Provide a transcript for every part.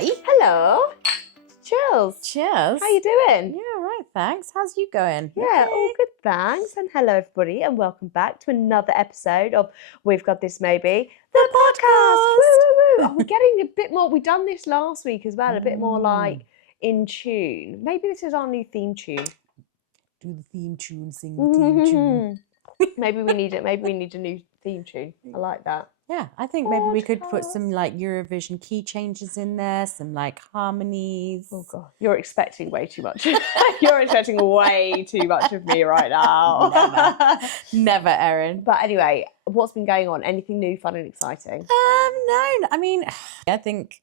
Hi. Hello. Cheers. Cheers. How you doing? Yeah, right, thanks. How's you going? Yeah, Okay. all good, thanks. And hello, everybody, and welcome back to another episode of We've Got This Maybe, the podcast. Woo, woo, woo. Oh, we're getting a bit more, we done this last week as well, a bit more like in tune. Maybe this is our new theme tune. Do the theme tune, sing the theme tune. Maybe we need it. Maybe we need a new theme tune. I like that. Yeah, I think maybe we could put some like Eurovision key changes in there, some like harmonies. Oh God, you're expecting way too much. You're expecting way too much of me right now. Never, Erin. But anyway, what's been going on? Anything new, fun and exciting? No, I mean, I think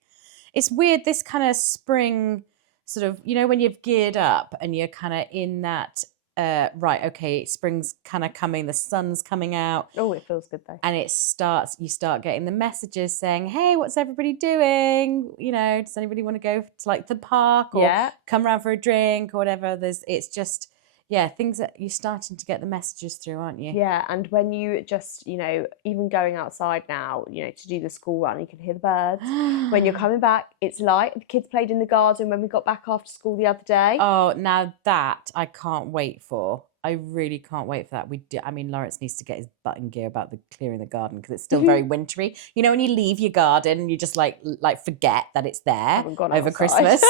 it's weird, this kind of spring sort of, you know, when you've geared up and you're kind of in that, right, okay, spring's kind of coming, the sun's coming out. Oh, it feels good though. And you start getting the messages saying, hey, what's everybody doing? You know, does anybody want to go to like the park or come around for a drink or whatever? It's just, things that you're starting to get the messages through, aren't you? Yeah, and when you just, you know, even going outside now, you know, to do the school run, you can hear the birds. When you're coming back, it's light. The kids played in the garden when we got back after school the other day. Oh, now that I can't wait for. I really can't wait for that. Lawrence needs to get his butt in gear about the clearing the garden because it's still very wintry. You know, when you leave your garden and you just like forget that it's there over Christmas.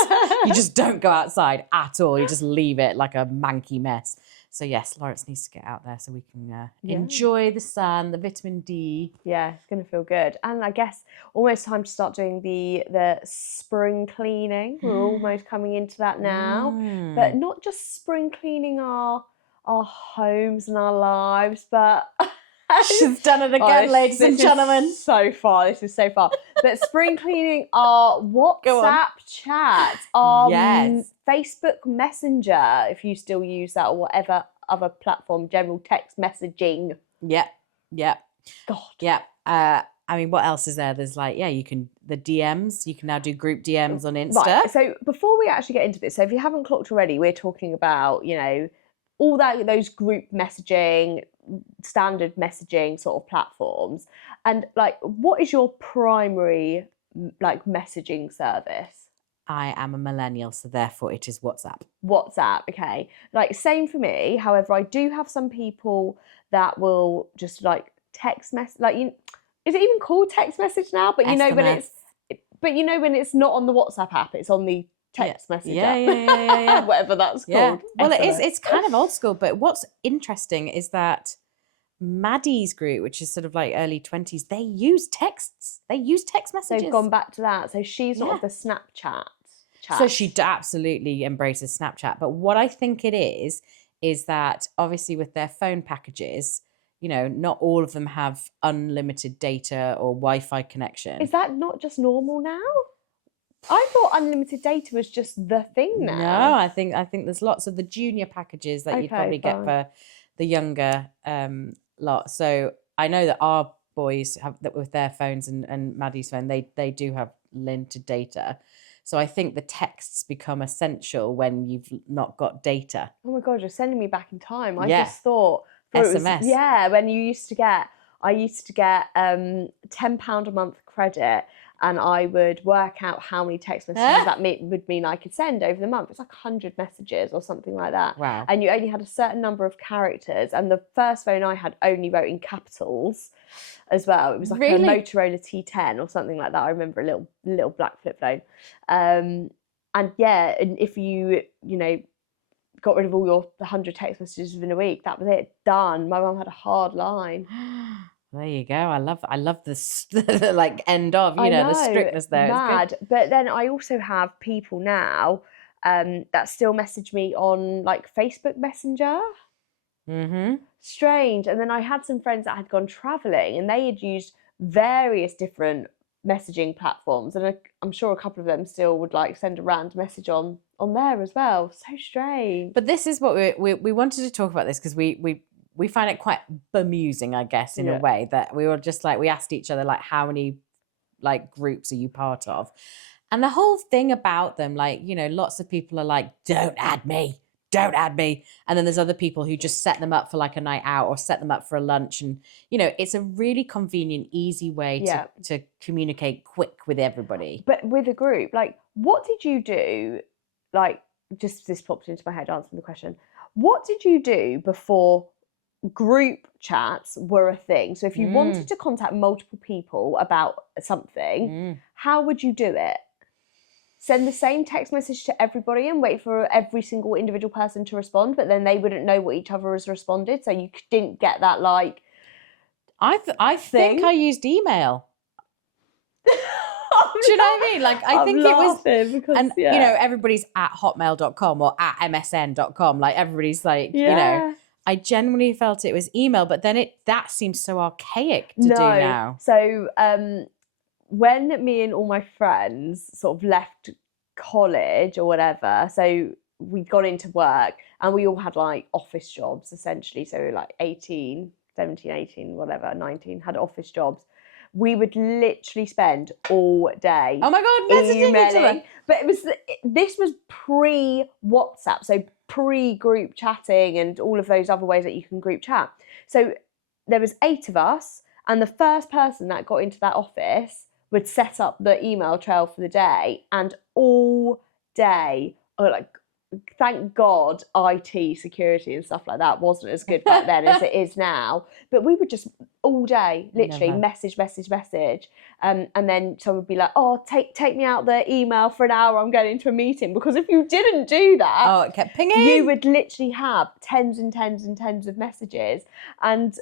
You just don't go outside at all. You just leave it like a manky mess. So yes, Lawrence needs to get out there so we can enjoy the sun, the vitamin D. Yeah, it's going to feel good. And I guess almost time to start doing the spring cleaning. We're almost coming into that now. But not just spring cleaning our homes and our lives, but she's done it again, ladies and gentlemen. This is so far. But spring cleaning our WhatsApp chat, our Facebook Messenger, if you still use that, or whatever other platform, general text messaging. Yep. God. Yep. What else is there? There's the DMs. You can now do group DMs on Insta. Right. So before we actually get into this, so if you haven't clocked already, we're talking about, you know, all those group messaging, standard messaging sort of platforms. And like, what is your primary like messaging service? I am a millennial, so therefore it is WhatsApp. WhatsApp, okay. Like same for me. However, I do have some people that will just like text message, like is it even called text message now? But you know SMS. when it's not on the WhatsApp app, it's on the text message. Yeah. Whatever that's called. Yeah. Well, it's kind of old school, but what's interesting is that Maddie's group, which is sort of like early 20s, they use texts. They use text messages. They've gone back to that. So she's sort of the Snapchat chat. So she absolutely embraces Snapchat. But what I think it is that obviously with their phone packages, you know, not all of them have unlimited data or Wi-Fi connection. Is that not just normal now? I thought unlimited data was just the thing now. No, I think there's lots of the junior packages that you'd probably get for the younger lot. So I know that our boys have that with their phones and Maddie's phone, they do have limited data. So I think the texts become essential when you've not got data. Oh my God, you're sending me back in time. I just thought SMS. When I used to get £10 a month credit, and I would work out how many text messages that would mean I could send over the month. It's like 100 messages or something like that. Wow. And you only had a certain number of characters. And the first phone I had only wrote in capitals as well. It was like a Motorola T10 or something like that. I remember a little black flip phone. And if you got rid of all your 100 text messages within a week, that was it, done. My mum had a hard line. There you go. I love this like end of, the strictness there. Mad. But then I also have people now that still message me on like Facebook Messenger. Strange. And then I had some friends that had gone travelling and they had used various different messaging platforms, and I'm sure a couple of them still would like send a random message on there as well. So strange. But this is what we wanted to talk about this because we find it quite bemusing, I guess, in a way, that we were just like, we asked each other, like, how many like groups are you part of? And the whole thing about them, like, you know, lots of people are like, don't add me. don't add me. And then there's other people who just set them up for like a night out or set them up for a lunch. And, you know, it's a really convenient, easy way to communicate quick with everybody. But with a group, like, what did you do? Like, just this popped into my head answering the question. What did you do before group chats were a thing? So if you wanted to contact multiple people about something, how would you do it? Send the same text message to everybody and wait for every single individual person to respond, but then they wouldn't know what each other has responded, so you didn't get that, like, I think I used email. Do you know what I mean? Like, I think it was, because, and you know, everybody's at hotmail.com or at msn.com. Like, everybody's like, you know, I genuinely felt it was email, but then that seems so archaic to do now. So when me and all my friends sort of left college or whatever, so we'd gone into work and we all had like office jobs essentially. So like 17, 18, whatever, 19 had office jobs. We would literally spend all day. Oh my God, messaging each other. But this was pre-WhatsApp, so pre-group chatting and all of those other ways that you can group chat. So there was 8 of us, and the first person that got into that office would set up the email trail for the day, and all day, or like, thank God IT security and stuff like that wasn't as good back then as it is now, but we would just all day literally message, and then someone would be like, oh, take me out the email for an hour, I'm going into a meeting. Because if you didn't do that, it kept pinging, you would literally have tens and tens and tens of messages. And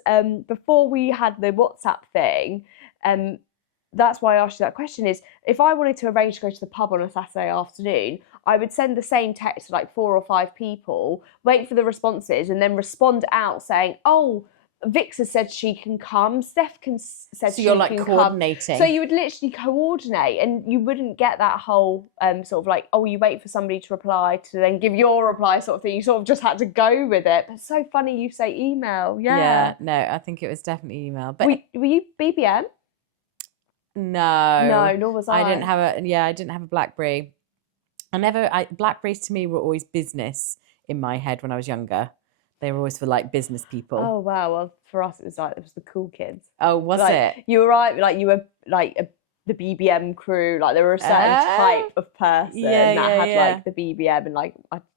before we had the WhatsApp thing, that's why I asked you that question, is if I wanted to arrange to go to the pub on a Saturday afternoon, I would send the same text to like 4 or 5 people, wait for the responses, and then respond out saying, oh, Vix has said she can come, Steph said she can come. So you're like coordinating. So you would literally coordinate, and you wouldn't get that whole sort of like, oh, you wait for somebody to reply to then give your reply sort of thing. You sort of just had to go with it. But it's so funny you say email. Yeah, no, I think it was definitely email. But were you BBM? No, nor was I. I didn't have a BlackBerry. Blackberries to me were always business in my head when I was younger. They were always for like business people. Oh wow! Well, for us it was the cool kids. Oh, was like, it? You were right. Like you were like the BBM crew. Like there were a certain type of person that had like the BBM and like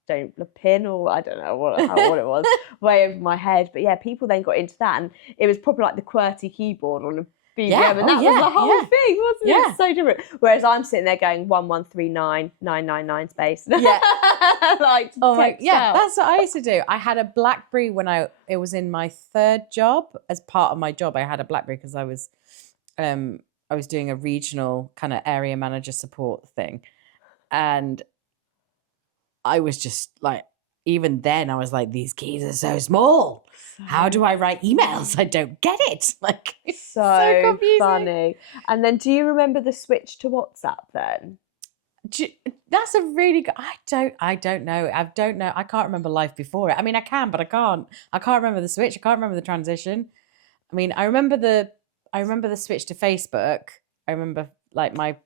the pin, or I don't know what it was, way over my head. But yeah, people then got into that, and it was probably like the QWERTY keyboard on a BBM, and that was the whole thing, wasn't it? It's so different. Whereas I'm sitting there going 1139999 space. Yeah. Like, that's what I used to do. I had a BlackBerry when it was in my 3rd job. As part of my job, I had a BlackBerry because I was doing a regional kind of area manager support thing, and I was just like, even then I was like, these keys are so small. How do I write emails? I don't get it. Like, it's so confusing. Funny. And then do you remember the switch to WhatsApp then? That's a really good, I don't know. I don't know. I can't remember life before it. I mean, I can, but I can't remember the switch. I can't remember the transition. I mean, I remember the switch to Facebook. I remember like my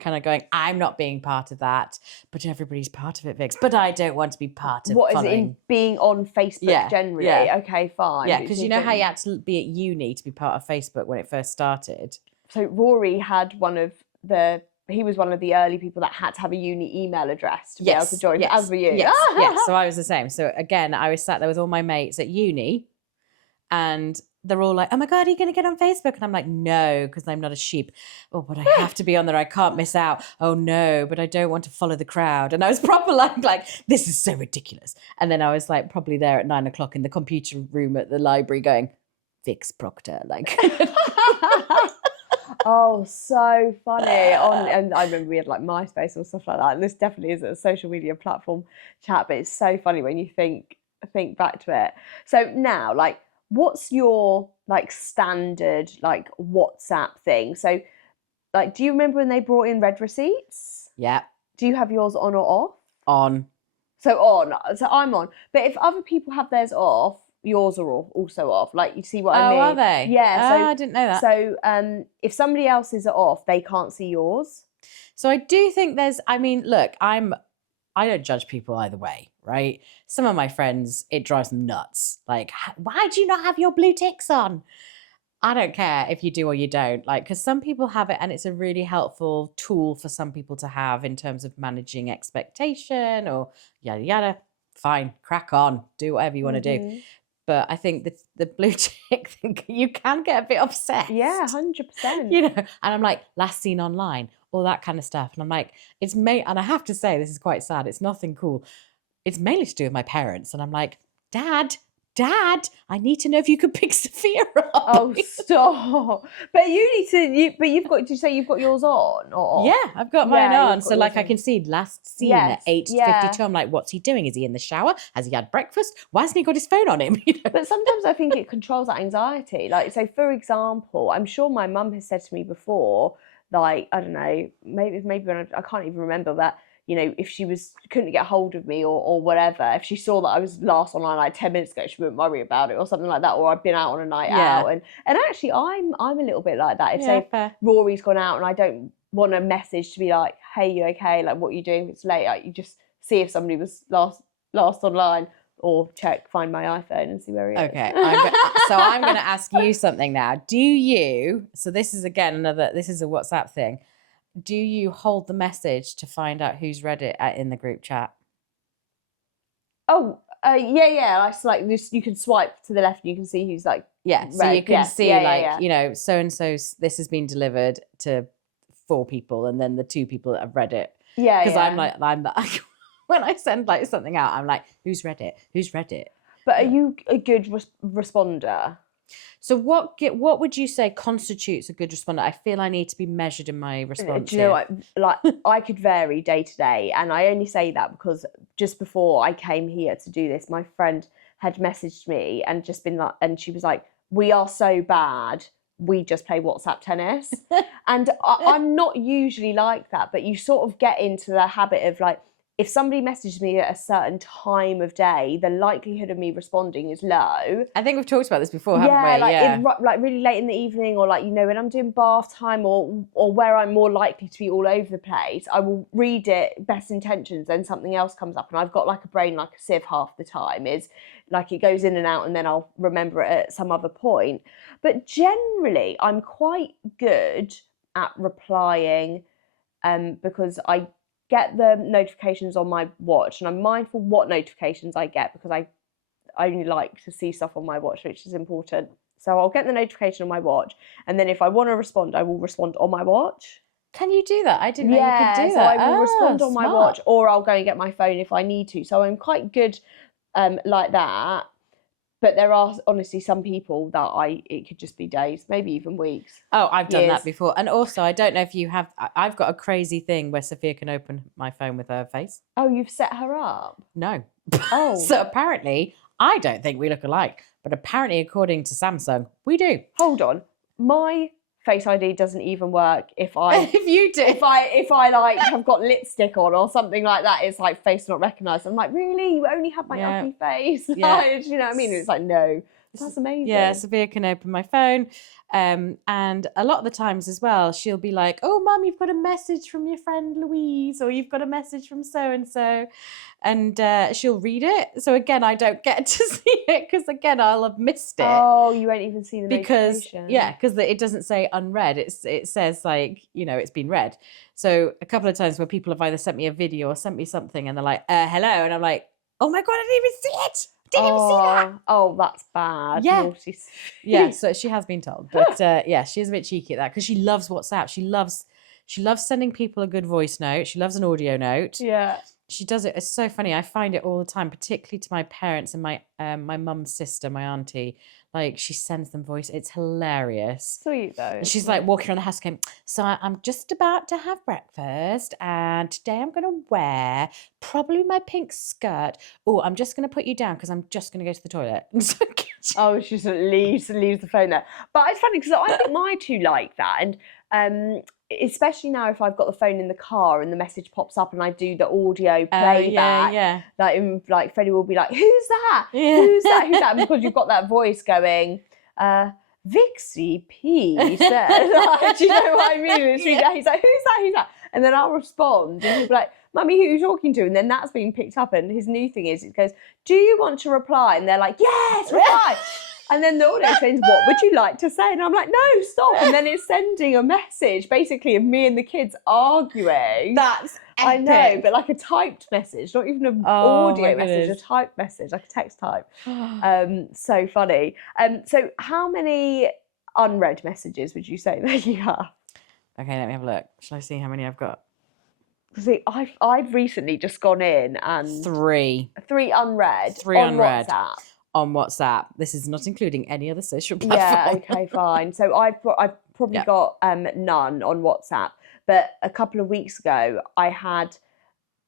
kind of going, I'm not being part of that, but everybody's part of it, Vix. But I don't want to be part of what is it in being on Facebook generally? Yeah. Okay, fine. Yeah, because you know how you had to be at uni to be part of Facebook when it first started. So Rory had he was one of the early people that had to have a uni email address to be able to join, as were you. Yes, so I was the same. So again, I was sat there with all my mates at uni, and they're all like, oh my God, are you going to get on Facebook? And I'm like, no, because I'm not a sheep. Oh, but I have to be on there. I can't miss out. Oh no, but I don't want to follow the crowd. And I was proper like, this is so ridiculous. And then I was like probably there at 9 o'clock in the computer room at the library going, Vix Proctor, like. Oh, so funny. And I remember we had like MySpace and stuff like that. And this definitely isn't a social media platform chat, but it's so funny when you think back to it. So now, like, what's your like standard like WhatsApp thing? So like, do you remember when they brought in red receipts? Yeah. Do you have yours on or off? On. So on. So I'm on. But if other people have theirs off, yours are also off. Like, you see what I mean? Oh, are they? Yeah. So I didn't know that. So if somebody else's are off, they can't see yours. So I do think I mean, look, I don't judge people either way, right? Some of my friends, it drives them nuts. Like, why do you not have your blue ticks on? I don't care if you do or you don't, like, because some people have it and it's a really helpful tool for some people to have in terms of managing expectation or yada yada. Fine, crack on, do whatever you want to do. But I think the blue tick thing, you can get a bit obsessed. Yeah, 100%. You know, and I'm like, last seen online, all that kind of stuff. And I'm like, and I have to say, this is quite sad. It's nothing cool. It's mainly to do with my parents. And I'm like, Dad, I need to know if you could pick Sophia up. Oh, stop. But you've got to say you've got yours on or off? Yeah, I've got mine on. So like I can see last seen at 8:52. I'm like, what's he doing? Is he in the shower? Has he had breakfast? Why hasn't he got his phone on him? But sometimes I think it controls that anxiety. Like, so for example, I'm sure my mum has said to me before, like, I don't know, maybe when I can't even remember, but you know, if she couldn't get hold of me or whatever, if she saw that I was last online like 10 minutes ago, she wouldn't worry about it or something like that, or I'd been out on a night out. And actually I'm a little bit like that. If say Rory's gone out and I don't want a message to be like, hey, you okay? Like, what are you doing if it's late? Like, you just see if somebody was last online, or find my iPhone and see where he is. Okay, so I'm going to ask you something now. So this is again this is a WhatsApp thing. Do you hold the message to find out who's read it in the group chat? Oh, yeah. It's like you can swipe to the left and you can see who's like so you can see you know, so and so's this has been delivered to 4 people, and then the 2 people that have read it. Yeah, because I'm like when I send like something out, I'm like, who's read it? But are you a good responder? So what would you say constitutes a good responder? I feel I need to be measured in my response. Do you know what? Like, I could vary day to day, and I only say that because just before I came here to do this, my friend had messaged me and just been like, and she was like, "We are so bad, we just play WhatsApp tennis." And I'm not usually like that, but you sort of get into the habit of like, if somebody messages me at a certain time of day, the likelihood of me responding is low. I think we've talked about this before, haven't we? Like really late in the evening, or like, you know, when I'm doing bath time, or where I'm more likely to be all over the place, I will read it, best intentions, then something else comes up, and I've got like a brain like a sieve half the time. Is like it goes in and out, and then I'll remember it at some other point. But generally, I'm quite good at replying, because I get the notifications on my watch, and I'm mindful what notifications I get, because I only like to see stuff on my watch, which is important. So I'll get the notification on my watch, and then if I want to respond, I will respond on my watch. Can you do that? I didn't know you could do that. So I will respond on my watch, or I'll go and get my phone if I need to. So I'm quite good like that. But there are honestly some people that it could just be days, maybe even weeks. Oh, I've done that before. And also, I don't know if you have, I've got a crazy thing where Sophia can open my phone with her face. Oh, you've set her up? No. Oh. So apparently, I don't think we look alike, but apparently, according to Samsung, we do. Hold on. My Face ID doesn't even work if you do. If I like have got lipstick on or something like that, it's like face not recognised. I'm like, really? You only have my ugly face? Yeah. Like, do you know what I mean? It's like, no. That's amazing. Yeah, Sophia can open my phone. And a lot of the times as well, she'll be like, oh, Mum, you've got a message from your friend Louise, or you've got a message from so-and-so. And she'll read it. So again, I don't get to see it because again, I'll have missed it. Oh, you won't even see the notification. Because it doesn't say unread. It says like, you know, it's been read. So a couple of times where people have either sent me a video or sent me something and they're like, hello. And I'm like, oh my God, I didn't even see it. Didn't even see that. Oh, that's bad. Yeah. Yeah, so she has been told. But yeah, she is a bit cheeky at that because she loves WhatsApp. She loves sending people a good voice note. She loves an audio note. Yeah. She does it. It's so funny. I find it all the time, particularly to my parents and my mum's sister, my auntie. Like, she sends them voice. It's hilarious. Sweet, though. And she's like walking around the house going, so I'm just about to have breakfast and today I'm going to wear probably my pink skirt. Oh, I'm just going to put you down because I'm just going to go to the toilet. Oh, she just leaves the phone there. But it's funny because I think my two like that. And especially now if I've got the phone in the car and the message pops up and I do the audio playback, like Freddie will be like, who's that? Yeah. Who's that? Because you've got that voice going, Vixie P said, like, do you know what I mean? He's like, who's that? And then I'll respond and he'll be like, Mummy, who are you talking to? And then that's being picked up. And his new thing is, it goes, do you want to reply? And they're like, yes, reply. And then the audio sends, what would you like to say? And I'm like, no, stop. And then it's sending a message, basically, of me and the kids arguing. That's epic. I know, but like a typed message, not even an audio message, a typed message, like a text type. So funny. So how many unread messages would you say that you have? Okay, let me have a look. Shall I see how many I've got? See, I've recently just gone in and... Three unread. Three on unread. WhatsApp. On WhatsApp. This is not including any other social platform. Yeah, okay, fine. So I've probably got none on WhatsApp. But a couple of weeks ago, I had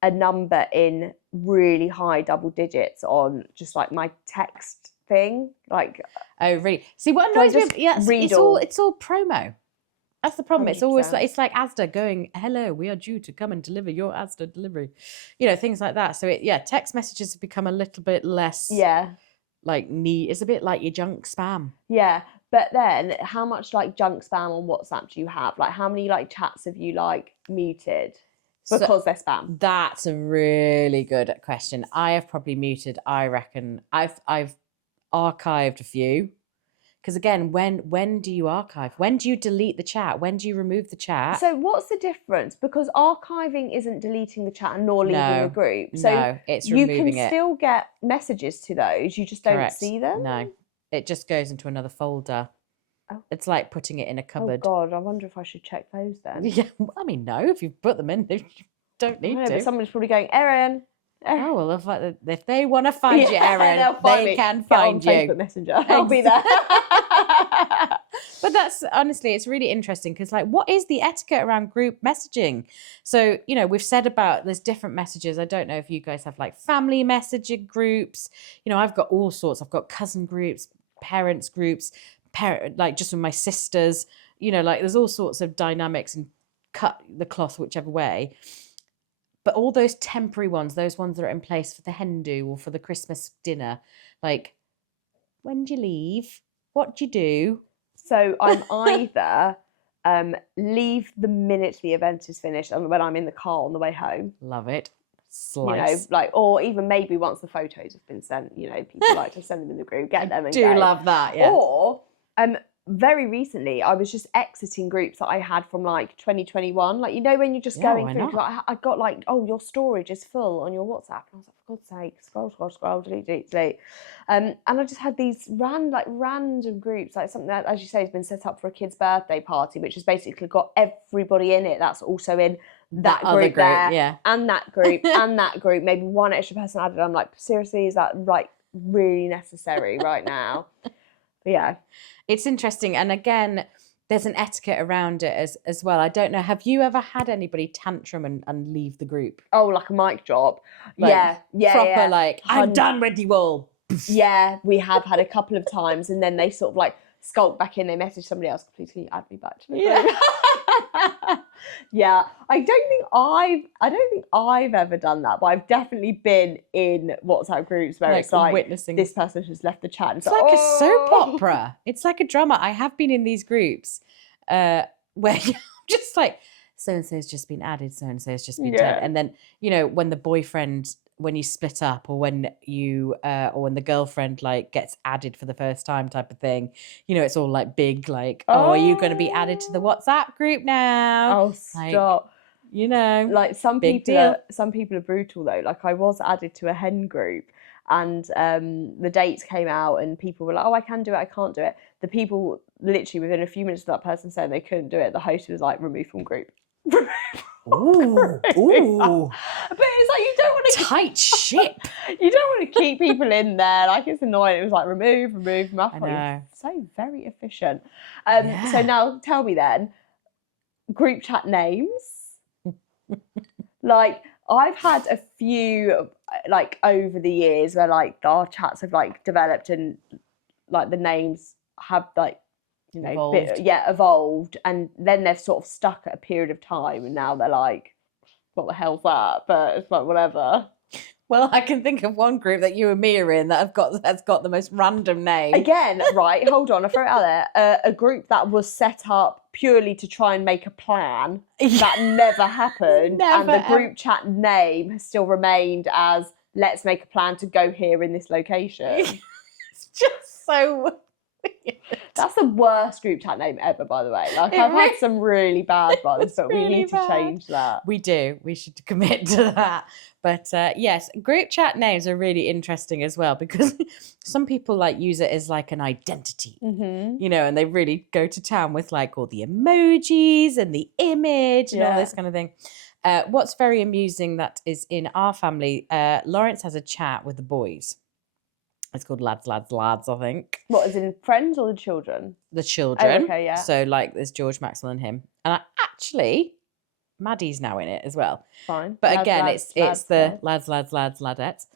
a number in really high double digits on just like my text thing. Like, oh, really? See, what annoys me? Yeah, it's all promo. That's the problem. 100%. It's always like, it's like Asda going, hello, we are due to come and deliver your Asda delivery. You know, things like that. So text messages have become a little bit less. Yeah. Like it's a bit like your junk spam. Yeah, but then how much like junk spam on WhatsApp do you have? Like how many like chats have you like muted because they're spam? That's a really good question. I have probably muted, I reckon, I've archived a few. Because again, when do you archive? When do you delete the chat? When do you remove the chat? So what's the difference? Because archiving isn't deleting the chat nor leaving a group. So it's removing it. You can still get messages to those. You just don't see them? No, it just goes into another folder. Oh. It's like putting it in a cupboard. Oh God, I wonder if I should check those then. Yeah, I mean, no, if you've put them in, you don't need to. But someone's probably going, Erin. Oh, well, if they want to find you, Erin, they can find you. Facebook Messenger. I'll be there. But that's honestly, it's really interesting because, like, what is the etiquette around group messaging? So, you know, we've said about there's different messages. I don't know if you guys have like family messaging groups. You know, I've got all sorts. I've got cousin groups, parents groups, like just with my sisters. You know, like there's all sorts of dynamics and cut the cloth whichever way. But all those temporary ones, those ones that are in place for the hen do or for the Christmas dinner, like, when do you leave? What do you do? So I'm either leave the minute the event is finished and when I'm in the car on the way home. Love it. Slice. You know, like, or even maybe once the photos have been sent, you know, people like to send them in the group, get them and go. Love that, yeah. Or very recently, I was just exiting groups that I had from like 2021. Like, you know, when you're just going through, I got like, oh, your storage is full on your WhatsApp. And I was like, for God's sake, scroll, delete. And I just had these random groups, like something that, as you say, has been set up for a kid's birthday party, which has basically got everybody in it that's also in that group there, yeah, and that group, and that group. Maybe one extra person added. I'm like, seriously, is that really necessary right now? But yeah. It's interesting. And again, there's an etiquette around it as well. I don't know. Have you ever had anybody tantrum and leave the group? Oh, like a mic drop? Like, proper, like, I'm done with you all. Yeah, we have had a couple of times. And then they sort of like skulk back in. They message somebody else, please can you add me back to the group? Yeah, I don't think I've ever done that, but I've definitely been in WhatsApp groups where it's like witnessing this person has left the chat. It's like a soap opera. It's like a drama. I have been in these groups where you're just like, so and so's just been added, so and so's just been dead, and then you know when you split up or when the girlfriend like gets added for the first time type of thing, you know, it's all like big, like, are you going to be added to the WhatsApp group now? Oh, stop. Like, you know, like some people are brutal though. Like I was added to a hen group and the dates came out and people were like, oh, I can do it, I can't do it. The people literally within a few minutes of that person saying they couldn't do it, the host was like, remove from group. Ooh. But it's like you don't want to tight ship. You don't want to keep people in there. Like it's annoying. It was like remove. I know. So very efficient. So now tell me then, group chat names. Like I've had a few like over the years where like our chats have like developed and like the names have like, you know, evolved, and then they've sort of stuck at a period of time, and now they're like, what the hell's that? But it's like whatever. Well, I can think of one group that you and me are in that has got the most random name. Again, right, hold on, I throw it out there. A group that was set up purely to try and make a plan that never happened. And the group chat name has still remained as let's make a plan to go here in this location. It's just so weird. That's the worst group chat name ever, by the way. Like, I've had some really bad ones, but we need to change that. We do. We should commit to that. But yes, group chat names are really interesting as well, because some people like use it as like an identity, you know, and they really go to town with like all the emojis and the image and all this kind of thing. What's very amusing that is in our family, Lawrence has a chat with the boys. It's called Lads, I think. What, is it in friends or the children? The children. Oh, okay, yeah. So like there's George, Maxwell and him. And Maddie's now in it as well. Fine. But again, it's the lads, ladettes.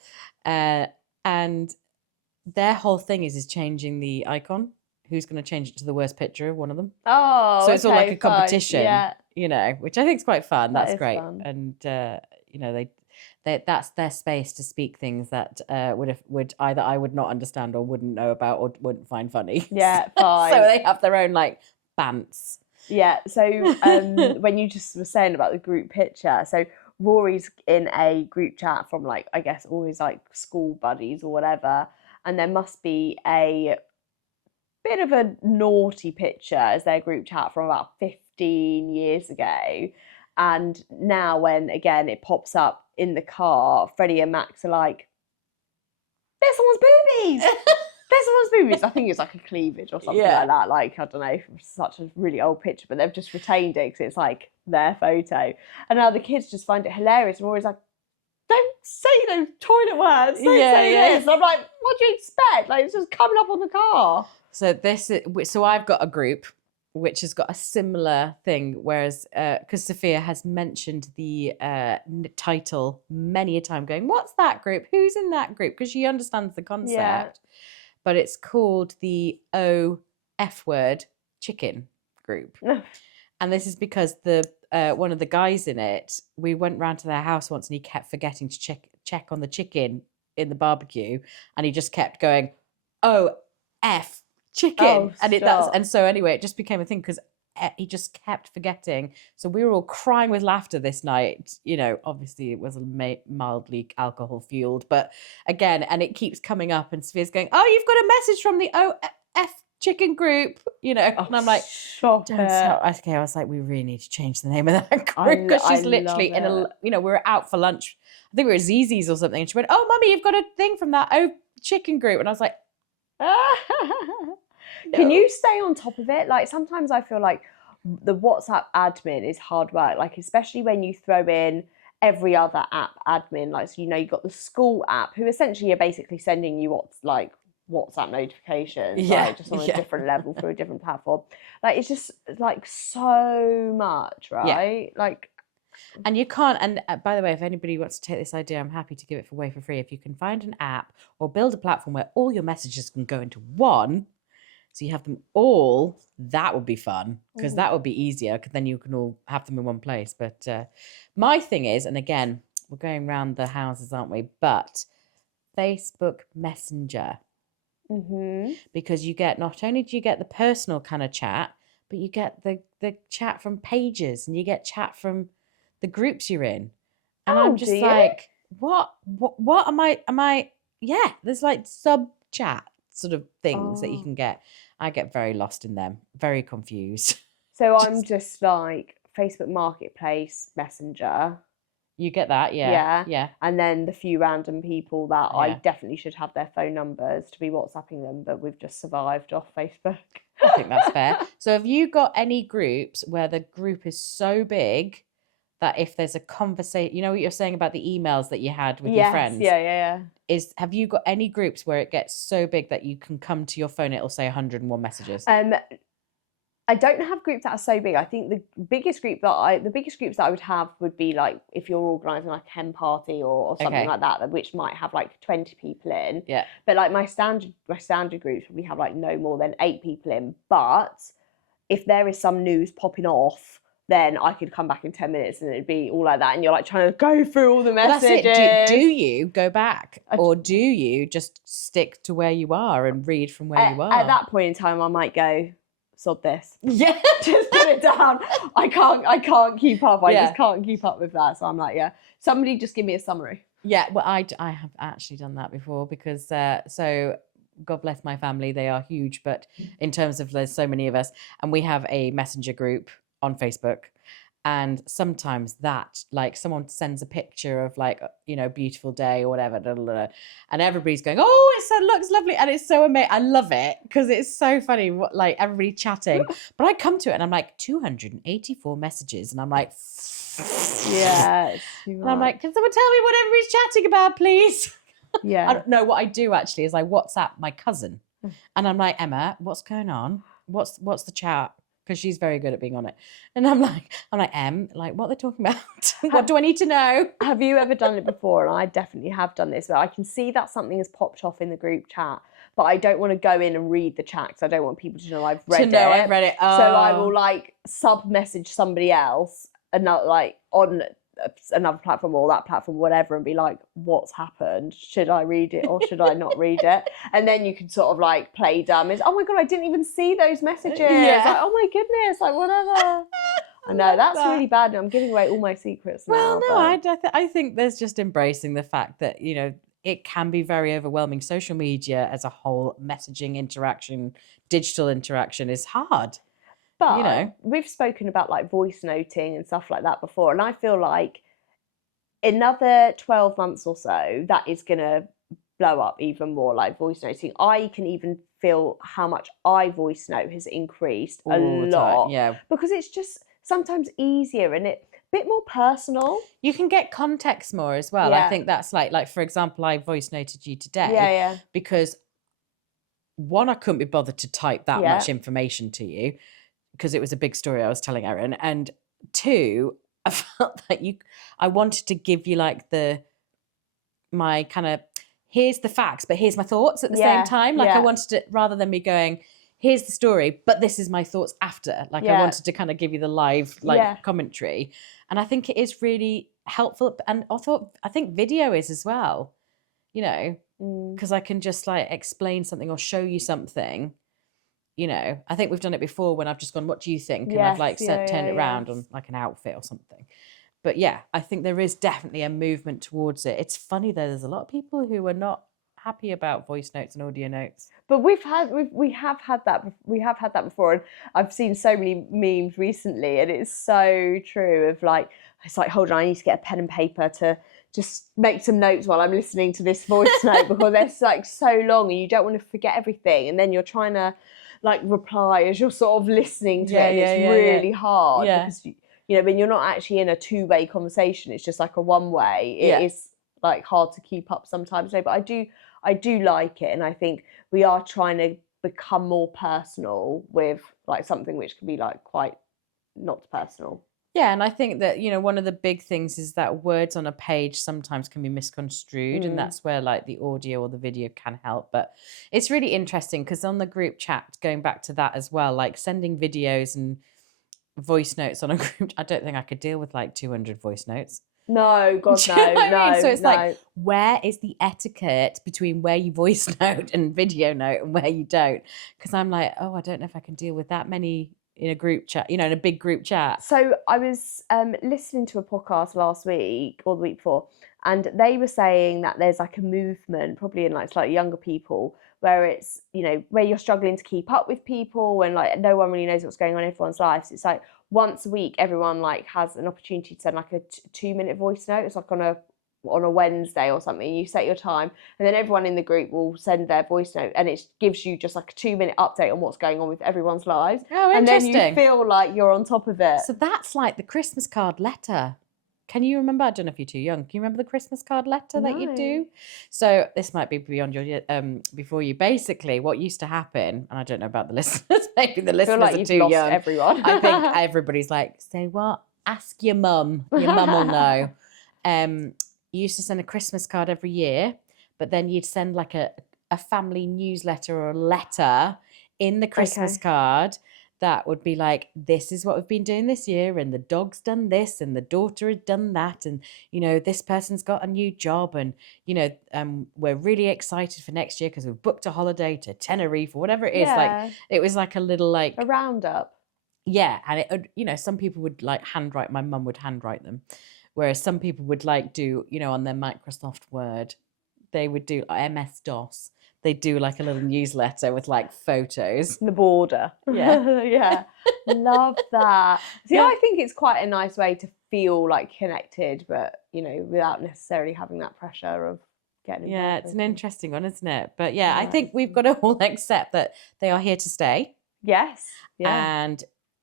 And their whole thing is changing the icon. Who's going to change it to the worst picture of one of them? Oh, so it's all like a competition, you know, which I think is quite fun. That's great. Fun. And, you know, that's their space to speak things that would either I would not understand or wouldn't know about or wouldn't find funny. Yeah, fine. So they have their own like bants. Yeah. So when you just were saying about the group picture, so Rory's in a group chat from like, I guess, all his like school buddies or whatever, and there must be a bit of a naughty picture as their group chat from about 15 years ago. And now when, again, it pops up in the car, Freddie and Max are like, there's someone's boobies! There's someone's boobies! I think it's like a cleavage or something like that. Like, I don't know, such a really old picture, but they've just retained it because it's like their photo. And now the kids just find it hilarious and we're always like, don't say those toilet words, don't say this. And I'm like, what do you expect? Like, it's just coming up on the car. So I've got a group which has got a similar thing, whereas because Sophia has mentioned the title many a time, going, what's that group? Who's in that group? Because she understands the concept. Yeah. But it's called the OF word chicken group. And this is because the one of the guys in it, we went round to their house once and he kept forgetting to check on the chicken in the barbecue, and he just kept going, OF chicken. And so anyway, it just became a thing because he just kept forgetting. So we were all crying with laughter this night. You know, obviously it was mildly alcohol fueled, but again, and it keeps coming up and Sophia's going, oh, you've got a message from the OF chicken group, you know. And I'm like, okay, I was like, we really need to change the name of that group, because she's literally in a, you know, we were out for lunch, I think we were at Zzz's or something, and she went, oh mummy, you've got a thing from that chicken group. And I was like, Can you stay on top of it? Like, sometimes I feel like the WhatsApp admin is hard work, like especially when you throw in every other app admin, like, so, you know, you've got the school app who essentially are basically sending you WhatsApp notifications, like just on a different level through a different platform. Like, it's just like so much, right? Like, and you can't, and by the way, if anybody wants to take this idea, I'm happy to give it away for free. If you can find an app or build a platform where all your messages can go into one, so you have them all, that would be fun, because that would be easier, because then you can all have them in one place. But my thing is, and again, we're going around the houses, aren't we? But Facebook Messenger. Because you get, not only do you get the personal kind of chat, but you get the chat from pages, and you get chat from the groups you're in. And I'm just like, what am I, there's like sub chat sort of things that you can get. I get very lost in them, very confused. So I'm just like Facebook Marketplace Messenger. You get that, yeah. And then the few random people that I definitely should have their phone numbers to be WhatsApping them, but we've just survived off Facebook. I think that's fair. So have you got any groups where the group is so big that if there's a conversation, you know what you're saying about the emails that you had with your friends? Yeah. Have you got any groups where it gets so big that you can come to your phone, it'll say 101 messages? I don't have groups that are so big. I think the biggest groups that I would have would be like if you're organising like a hen party or something like that, which might have like 20 people in. Yeah. But like my standard groups probably have like no more than 8 people in. But if there is some news popping off then I could come back in 10 minutes and it'd be all like that. And you're like trying to go through all the Well, messages. that's it. Do you go back, or do you just stick to where you are and read from where you are? At that point in time, I might go, sod this. Yeah. Just put it down. I can't keep up. I just can't keep up with that. So I'm like, somebody just give me a summary. Yeah, well, I have actually done that before because, so God bless my family, they are huge, but in terms of there's so many of us, and we have a messenger group on Facebook, and sometimes that, like, someone sends a picture of, like, you know, beautiful day or whatever, and everybody's going, oh, it looks lovely, and it's so amazing. I love it because it's so funny, like, everybody chatting. But I come to it and I'm like, 284 messages, and I'm like, yeah, and I'm like, can someone tell me what everybody's chatting about, please? Yeah. I don't know. What I do actually is I WhatsApp my cousin, and I'm like, Emma, what's going on? What's the chat? Because she's very good at being on it. And I'm like, Em, like, what are they talking about? What do I need to know? Have you ever done it before? And I definitely have done this, but I can see that something has popped off in the group chat, but I don't want to go in and read the chat because I don't want people to know I've read it. I've read it. Oh. So I will like sub-message somebody else, another, like on another platform or that platform, whatever, and be like, what's happened? Should I read it or should I not read it? And then you can sort of like play dumb. It's, oh my God, I didn't even see those messages. Yeah. Like, oh my goodness, like whatever. I know, that's really bad. I'm giving away all my secrets now. Well, no, I think there's just embracing the fact that, you know, it can be very overwhelming. Social media as a whole, messaging interaction, digital interaction is hard. But, you know, we've spoken about like voice noting and stuff like that before. And I feel like another 12 months or so, that is going to blow up even more, like voice noting. I can even feel how much I voice note has increased a lot. Yeah. Because it's just sometimes easier and a bit more personal. You can get context more as well. I think that's like, for example, I voice noted you today because one, I couldn't be bothered to type that much information to you because it was a big story I was telling Erin, and two, I felt that I wanted to give you like my kind of, here's the facts, but here's my thoughts at the same time. Like I wanted to, rather than me going, here's the story, but this is my thoughts after. Like I wanted to kind of give you the live commentary. And I think it is really helpful. And I think video is as well, you know, because I can just like explain something or show you something. You know, I think we've done it before when I've just gone, what do you think? And I've like turned it around on like an outfit or something. But yeah, I think there is definitely a movement towards it. It's funny though, there's a lot of people who are not happy about voice notes and audio notes. But we have had that before, and I've seen so many memes recently, and it's so true. Of like, it's like, hold on, I need to get a pen and paper to just make some notes while I'm listening to this voice note because they're like so long, and you don't want to forget everything, and then you're trying to like reply as you're sort of listening to it, and it's really hard because you know when you're not actually in a two-way conversation, it's just like a one-way. It is like hard to keep up sometimes. No, but I do like it, and I think we are trying to become more personal with like something which can be like quite not personal. Yeah, and I think that, you know, one of the big things is that words on a page sometimes can be misconstrued, and that's where like the audio or the video can help. But it's really interesting because on the group chat, going back to that as well, like sending videos and voice notes on a group, I don't think I could deal with like 200 voice notes. No, God, no, no. So it's like, where is the etiquette between where you voice note and video note and where you don't? Because I'm like, oh, I don't know if I can deal with that many in a group chat, you know, in a big group chat. So I was listening to a podcast last week or the week before, and they were saying that there's like a movement, probably in like slightly younger people, where it's, you know, where you're struggling to keep up with people and like no one really knows what's going on in everyone's lives. It's like once a week, everyone like has an opportunity to send like a 2-minute voice note. It's like on a Wednesday or something. You set your time, and then everyone in the group will send their voice note, and it gives you just like a 2-minute update on what's going on with everyone's lives. Oh, interesting. And then you feel like you're on top of it. So that's like the Christmas card letter. Can you remember? I don't know if you're too young. Can you remember the Christmas card letter that you do? So this might be beyond your before you. Basically, what used to happen, and I don't know about the listeners. Maybe the listeners like are too young. Everyone. I think everybody's like, say what? Ask your mum. Your mum will know. You used to send a Christmas card every year, but then you'd send like a family newsletter or a letter in the Christmas card that would be like, this is what we've been doing this year, and the dog's done this, and the daughter had done that, and this person's got a new job, and we're really excited for next year because we've booked a holiday to Tenerife or whatever it is. Like, it was like a little, like, a roundup. Yeah, and it some people would like handwrite. My mum would handwrite them, whereas some people would like do on their Microsoft Word, they would do MS DOS. They do like a little newsletter with like photos. The border. Yeah. Yeah. Love that. See, I think it's quite a nice way to feel like connected, but without necessarily having that pressure of getting involved. Yeah, it's an interesting one, isn't it? But yeah, I think we've got to all accept that they are here to stay. Yes. Yeah. And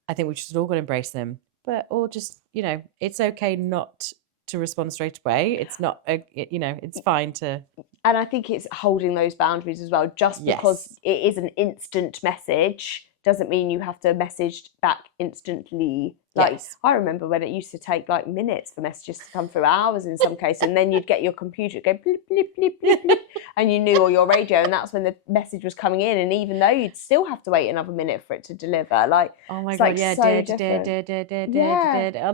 I think we should all got to embrace them. But or just, it's okay not to respond straight away. It's not it's fine to. And I think it's holding those boundaries as well. Just because it is an instant message doesn't mean you have to message back instantly. Like, I remember when it used to take like minutes for messages to come through, hours in some cases, and then you'd get your computer go blip, blip, blip, blip, blip, and you knew, or your radio, and that's when the message was coming in. And even though you'd still have to wait another minute for it to deliver, like, oh my God, like yeah, so on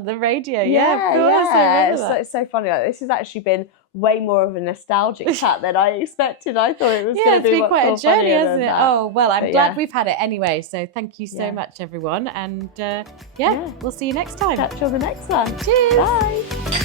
the radio, of course. Yeah. It's so funny. Like, this has actually been way more of a nostalgic chat than I expected. I thought it was going to be quite a journey, hasn't it? Oh well, I'm glad we've had it anyway. So thank you so much, everyone, and we'll see you next time. Catch you on the next one. Cheers. Bye.